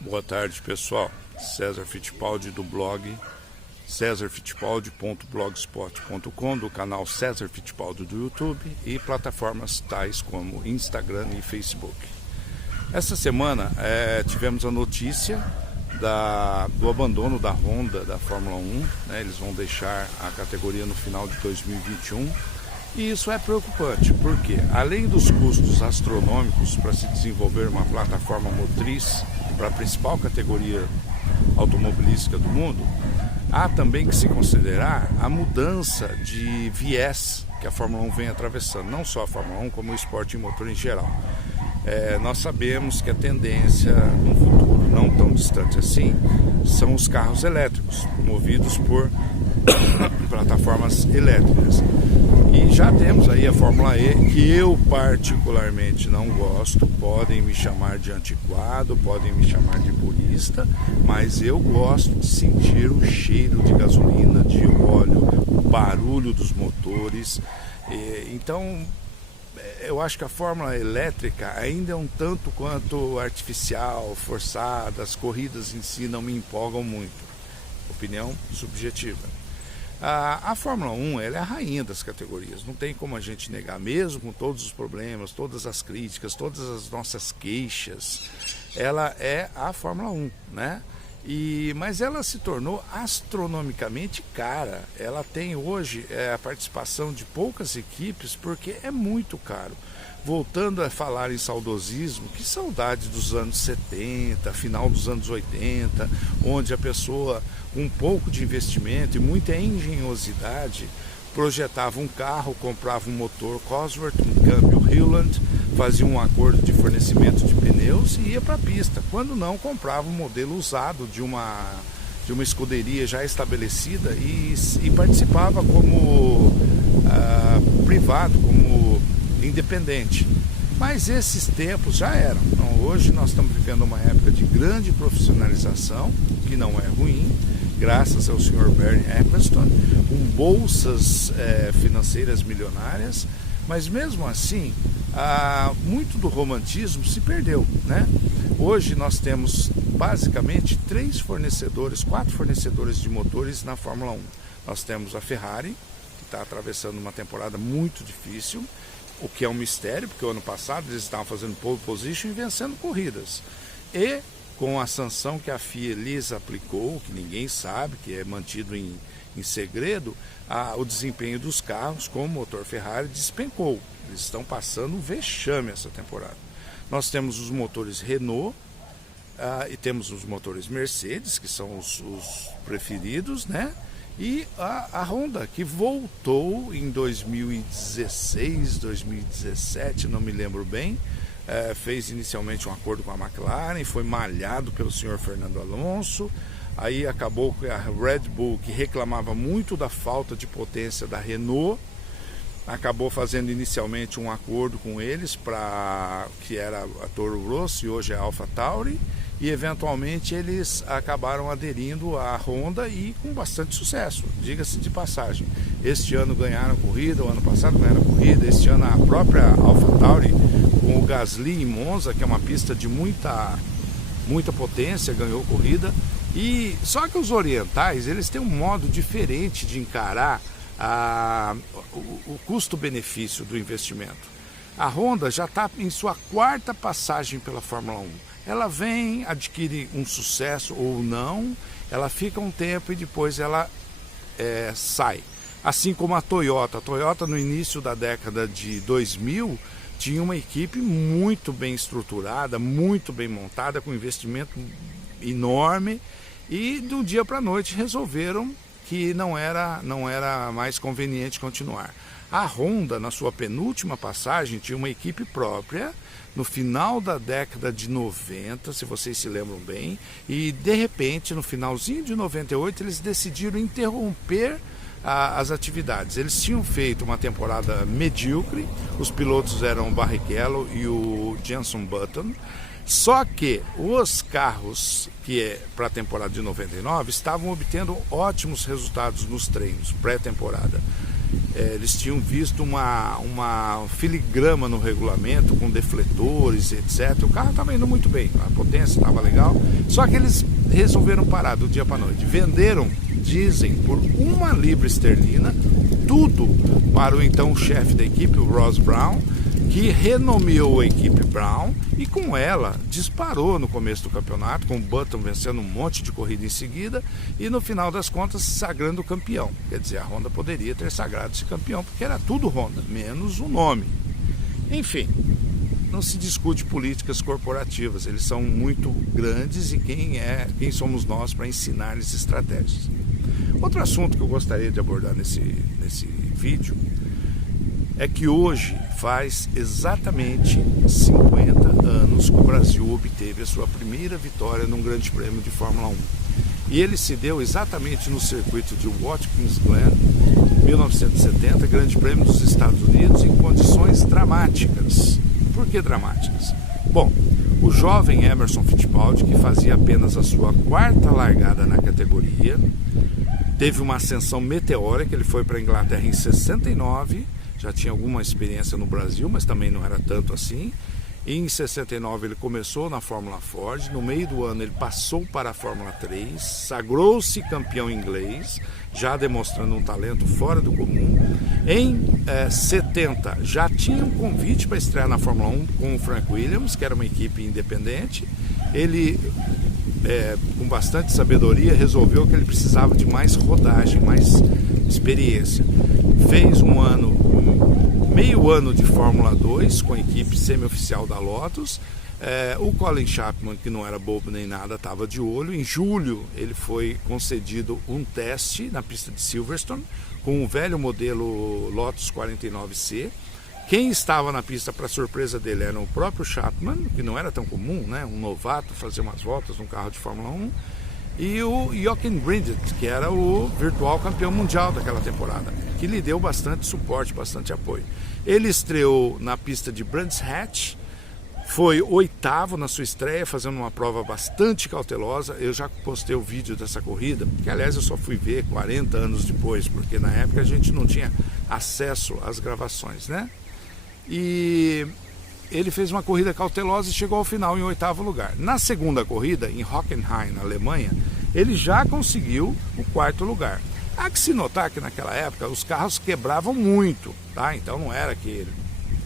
Boa tarde, pessoal. César Fittipaldi do blog cesarfittipaldi.blogspot.com, do canal César Fittipaldi do YouTube e plataformas tais como Instagram e Facebook. Essa semana tivemos a notícia do abandono da Honda da Fórmula 1, né? Eles vão deixar a categoria no final de 2021 e isso é preocupante, porque além dos custos astronômicos para se desenvolver uma plataforma motriz para a principal categoria automobilística do mundo, há também que se considerar a mudança de viés que a Fórmula 1 vem atravessando, não só a Fórmula 1 como o esporte motor em geral. Nós sabemos que a tendência, num futuro não tão distante assim, são os carros elétricos, movidos por plataformas elétricas. E já temos aí a Fórmula E, que eu particularmente não gosto, podem me chamar de antiquado, podem me chamar de purista, mas eu gosto de sentir o cheiro de gasolina, de óleo, o barulho dos motores. Então, eu acho que a fórmula elétrica ainda é um tanto quanto artificial, forçada, as corridas em si não me empolgam muito. Opinião subjetiva. A Fórmula 1 ela é a rainha das categorias, não tem como a gente negar, mesmo com todos os problemas, todas as críticas, todas as nossas queixas, ela é a Fórmula 1, né? Mas ela se tornou astronomicamente cara. Ela tem hoje a participação de poucas equipes porque é muito caro. Voltando a falar em saudosismo, que saudade dos anos 70, final dos anos 80, onde a pessoa com um pouco de investimento e muita engenhosidade projetava um carro, comprava um motor Cosworth, um câmbio Hewland, fazia um acordo de fornecimento de pneus e ia para a pista. Quando não, comprava um modelo usado de uma escuderia já estabelecida e participava como privado, como independente. Mas esses tempos já eram. Então, hoje nós estamos vivendo uma época de grande profissionalização, que não é ruim, graças ao Sr. Bernie Ecclestone, com bolsas financeiras milionárias, mas mesmo assim, muito do romantismo se perdeu, né? Hoje nós temos basicamente 4 fornecedores de motores na Fórmula 1. Nós temos a Ferrari, que está atravessando uma temporada muito difícil, o que é um mistério, porque o ano passado eles estavam fazendo pole position e vencendo corridas. E com a sanção que a FIA lhes aplicou, que ninguém sabe, que é mantido em segredo, o desempenho dos carros com o motor Ferrari despencou. Eles estão passando um vexame essa temporada. Nós temos os motores Renault e temos os motores Mercedes, que são os preferidos, né? E a Honda, que voltou em 2016, 2017, não me lembro bem, fez inicialmente um acordo com a McLaren, foi malhado pelo senhor Fernando Alonso, aí acabou com a Red Bull, que reclamava muito da falta de potência da Renault, acabou fazendo inicialmente um acordo com eles, que era a Toro Rosso e hoje é a AlphaTauri, e eventualmente eles acabaram aderindo à Honda e com bastante sucesso, diga-se de passagem. Este ano ganharam corrida, o ano passado ganharam corrida, este ano a própria AlphaTauri com o Gasly em Monza, que é uma pista de muita potência, ganhou corrida. E só que os orientais, eles têm um modo diferente de encarar o custo-benefício do investimento. A Honda já está em sua 4ª passagem pela Fórmula 1. Ela vem, adquire um sucesso ou não, ela fica um tempo e depois ela sai. Assim como a Toyota. A Toyota no início da década de 2000 tinha uma equipe muito bem estruturada, muito bem montada, com investimento enorme e de um dia para a noite resolveram que não era mais conveniente continuar. A Honda, na sua penúltima passagem, tinha uma equipe própria, no final da década de 90, se vocês se lembram bem, e de repente, no finalzinho de 98, eles decidiram interromper as atividades. Eles tinham feito uma temporada medíocre, os pilotos eram o Barrichello e o Jenson Button, só que os carros que para a temporada de 99 estavam obtendo ótimos resultados nos treinos pré-temporada. eles tinham visto uma filigrama no regulamento com defletores, etc. O carro estava indo muito bem, a potência estava legal, só que eles resolveram parar do dia para a noite. Venderam, dizem, por 1 libra esterlina, tudo para o então chefe da equipe, o Ross Brown, que renomeou a equipe Brown e com ela disparou no começo do campeonato, com o Button vencendo um monte de corrida em seguida e no final das contas sagrando campeão. Quer dizer, a Honda poderia ter sagrado-se campeão porque era tudo Honda, menos o nome. Enfim, não se discute políticas corporativas, eles são muito grandes e quem somos nós para ensinar-lhes estratégias. Outro assunto que eu gostaria de abordar nesse vídeo é que hoje faz exatamente 50 anos que o Brasil obteve a sua primeira vitória num grande prêmio de Fórmula 1. E ele se deu exatamente no circuito de Watkins Glen, 1970, grande prêmio dos Estados Unidos, em condições dramáticas. Por que dramáticas? Bom, o jovem Emerson Fittipaldi, que fazia apenas a sua 4ª largada na categoria, teve uma ascensão meteórica. Ele foi para a Inglaterra em 69, já tinha alguma experiência no Brasil, mas também não era tanto assim. Em 69 ele começou na Fórmula Ford, no meio do ano ele passou para a Fórmula 3, sagrou-se campeão inglês, já demonstrando um talento fora do comum. Em 70 já tinha um convite para estrear na Fórmula 1 com o Frank Williams, que era uma equipe independente. Ele, com bastante sabedoria, resolveu que ele precisava de mais rodagem, mais experiência. Fez meio ano de Fórmula 2 com a equipe semi-oficial da Lotus. O Colin Chapman, que não era bobo nem nada, estava de olho. Em julho ele foi concedido um teste na pista de Silverstone com o velho modelo Lotus 49C. Quem estava na pista, para surpresa dele, era o próprio Chapman, que não era tão comum, né? Um novato fazer umas voltas num carro de Fórmula 1. E o Jochen Rindt, que era o virtual campeão mundial daquela temporada, que lhe deu bastante suporte, bastante apoio. Ele estreou na pista de Brands Hatch, foi 8º na sua estreia, fazendo uma prova bastante cautelosa. Eu já postei o vídeo dessa corrida, que aliás eu só fui ver 40 anos depois, porque na época a gente não tinha acesso às gravações, né? E ele fez uma corrida cautelosa e chegou ao final em 8º lugar. Na segunda corrida, em Hockenheim, na Alemanha, ele já conseguiu o 4º lugar. Há que se notar que naquela época os carros quebravam muito, tá? Então não era que ele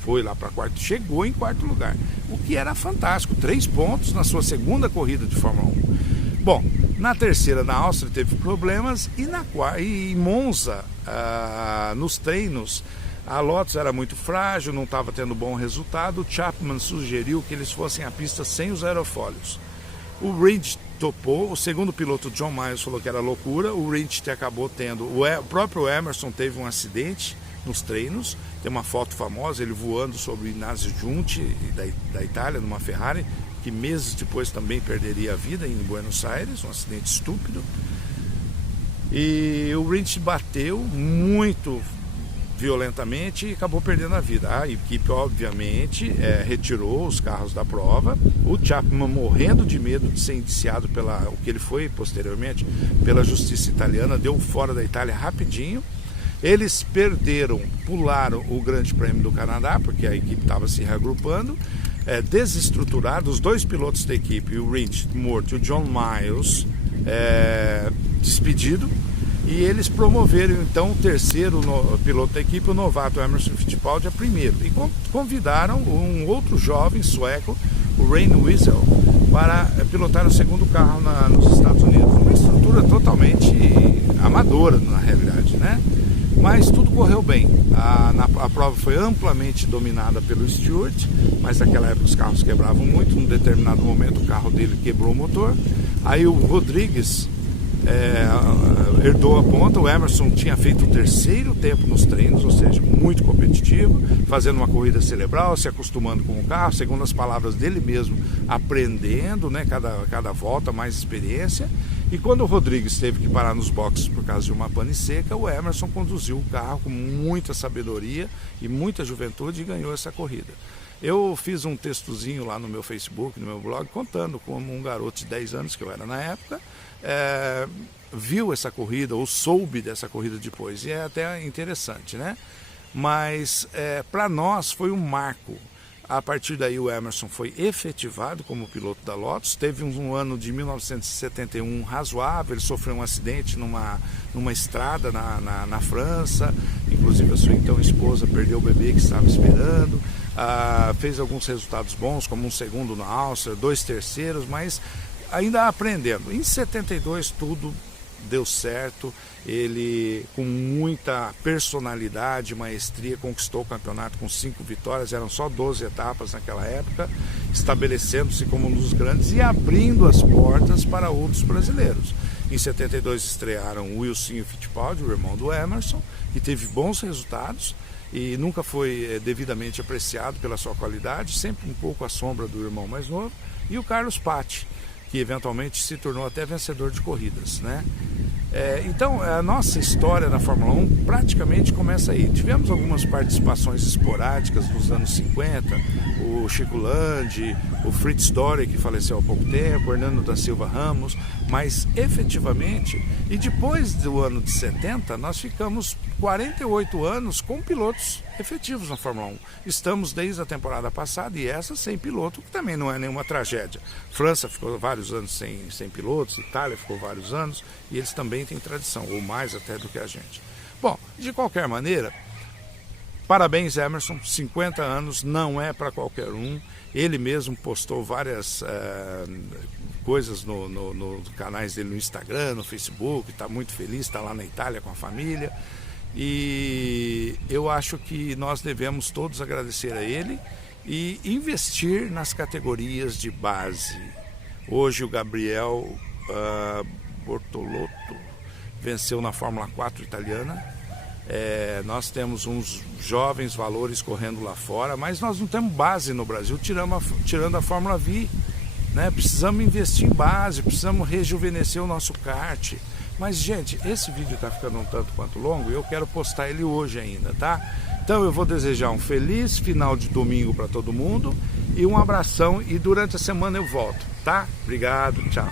foi lá para 4º, chegou em 4º lugar, o que era fantástico, 3 pontos na sua segunda corrida de Fórmula 1. Bom, na terceira, na Áustria, teve problemas e em Monza, nos treinos, a Lotus era muito frágil, não estava tendo bom resultado. O Chapman sugeriu que eles fossem à pista sem os aerofólios. O Rindt topou, o segundo piloto, John Miles, falou que era loucura. O Rindt acabou tendo, o próprio Emerson teve um acidente nos treinos, tem uma foto famosa, ele voando sobre o Ignazio Giunti da Itália, numa Ferrari, que meses depois também perderia a vida em Buenos Aires, um acidente estúpido. E o Rindt bateu muito violentamente e acabou perdendo a vida. A equipe obviamente retirou os carros da prova. O Chapman, morrendo de medo de ser indiciado o que ele foi posteriormente pela justiça italiana, deu fora da Itália rapidinho. Eles pularam o Grande Prêmio do Canadá, porque a equipe estava se reagrupando, desestruturado. Os 2 pilotos da equipe, o Rindt morto e o John Miles despedido. E eles promoveram então o terceiro piloto da equipe, o novato Emerson Fittipaldi, a primeiro. E convidaram um outro jovem sueco, o Rein Wiesel, para pilotar o segundo carro nos Estados Unidos. Uma estrutura totalmente amadora, na realidade, né? Mas tudo correu bem. A prova foi amplamente dominada pelo Stewart, mas naquela época os carros quebravam muito. Num determinado momento o carro dele quebrou o motor. Aí o Rodrigues herdou a ponta. O Emerson tinha feito o 3º tempo nos treinos, ou seja, muito competitivo, fazendo uma corrida cerebral, se acostumando com o carro, segundo as palavras dele mesmo, aprendendo, né, cada volta, mais experiência. E quando o Rodrigues teve que parar nos boxes por causa de uma pane seca, o Emerson conduziu o carro com muita sabedoria e muita juventude e ganhou essa corrida. Eu fiz um textozinho lá no meu Facebook, no meu blog, contando como um garoto de 10 anos, que eu era na época, viu essa corrida, ou soube dessa corrida depois, e é até interessante, né? Mas para nós foi um marco. A partir daí o Emerson foi efetivado como piloto da Lotus, teve um ano de 1971 razoável, ele sofreu um acidente numa estrada na França, inclusive a sua então esposa perdeu o bebê que estava esperando, fez alguns resultados bons, como um segundo na Áustria, 2 terceiros, mas ainda aprendendo. Em 72 tudo deu certo, ele com muita personalidade, maestria, conquistou o campeonato com 5 vitórias, eram só 12 etapas naquela época, estabelecendo-se como um dos grandes e abrindo as portas para outros brasileiros. Em 72 estrearam o Wilsinho Fittipaldi, o irmão do Emerson, que teve bons resultados e nunca foi devidamente apreciado pela sua qualidade, sempre um pouco à sombra do irmão mais novo, e o Carlos Paty, que eventualmente se tornou até vencedor de corridas, né? Então, a nossa história na Fórmula 1 praticamente começa aí. Tivemos algumas participações esporádicas nos anos 50, o Chico Landi, o Fritz Dory, que faleceu há pouco tempo, o Hernando da Silva Ramos, mas efetivamente, e depois do ano de 70, nós ficamos 48 anos com pilotos efetivos na Fórmula 1. Estamos desde a temporada passada e essa sem piloto, que também não é nenhuma tragédia. França ficou vários anos sem pilotos, Itália ficou vários anos e eles também têm tradição, ou mais até do que a gente. Bom, de qualquer maneira, parabéns Emerson, 50 anos não é para qualquer um. Ele mesmo postou várias coisas nos canais dele no Instagram, no Facebook, está muito feliz, está lá na Itália com a família. E eu acho que nós devemos todos agradecer a ele e investir nas categorias de base. Hoje o Gabriel Bortolotto venceu na Fórmula 4 italiana. Nós temos uns jovens valores correndo lá fora, mas nós não temos base no Brasil, tirando a Fórmula V, né? Precisamos investir em base, precisamos rejuvenescer o nosso kart. Mas, gente, esse vídeo está ficando um tanto quanto longo e eu quero postar ele hoje ainda, tá? Então eu vou desejar um feliz final de domingo para todo mundo e um abração, e durante a semana eu volto, tá? Obrigado, tchau.